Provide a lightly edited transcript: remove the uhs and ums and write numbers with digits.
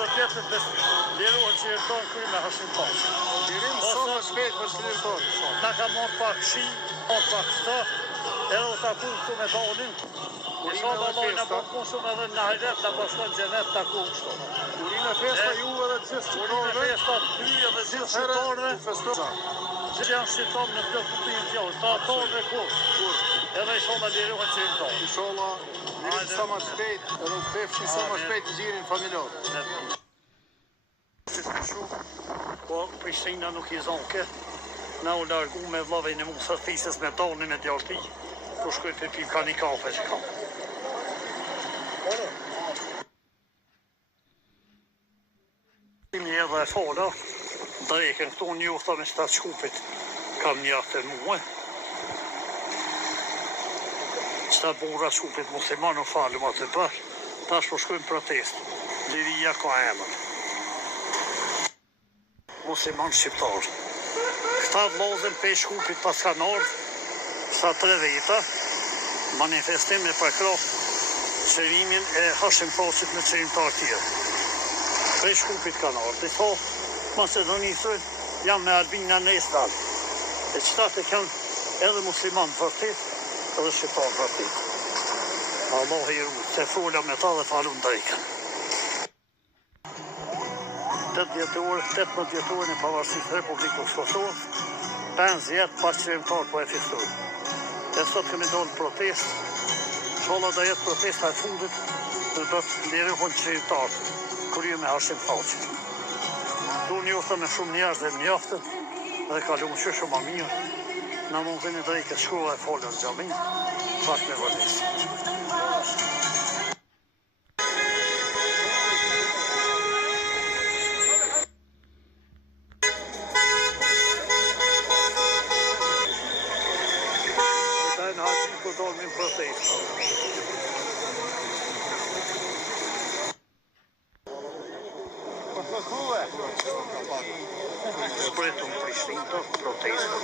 do tjetë të liruan që jeton kry me Hashim Thaçi. Lirim sa më shpejt për shlirim tonë. Na ka marrë pak shi, marrë pak këtë, edhe u taku këtu me tonin. Inshallah Allah na bën punë edhe në hajret, na bashkon xhenet taku kështu. Urinë festa juve dhe gjithë shqiptarëve. Urinë festa ty edhe gjithë shqiptarëve. Që janë shqiptarë në plot kuptimin e fjalës, ta tonë kur. Edhe inshallah lirohen që jeton. Inshallah lirim sa më shpejt, edhe u kthefshin sa më shpejt të gjirin familjar. Po Prishtina nuk i zonke. Na u largu me vllavin e Musafisës me tonin e djalti. Po shkoj të pim ka një kafe që kam. Një edhe e fola, dreken këtu një ufta me shtatë shkupit. Kam një atë muë. Qëta bura shkupit musliman u falëm atë për. Tash po shkojmë protest. Liria ka emër. Musliman shqiptar. Këta vlozën pe shkupit pas kanë ardhë, sa 3 veta, manifestim e përkrah qërimin e Hashim Thaçit me qërimtar tjerë. Pe shkupit kanë ardhë, i tha, Macedonisën jam me Albina në Isral. E qëta të kanë edhe musliman vërtit, edhe shqiptar vërtit. Allah i ru, se fola me ta dhe falun drejken. 18 vjetorën e pavarësisë Republikës Kosovës, 5 vjetë pas qërimtar po e fistojnë. E sot kemi dollë protest, inshallah do jetë protesta e fundit, dhe do të lirohen qërimtarët, krye me Hashim Thaçi. Tu njofta me shumë njerëz dhe mjaftën, dhe kalumë që shumë a mirë, na mundin e drejke shkova e folën xhamin, pak me vërdesë. Ku dolmi në protest. Spretu në Prishtinë të protestë.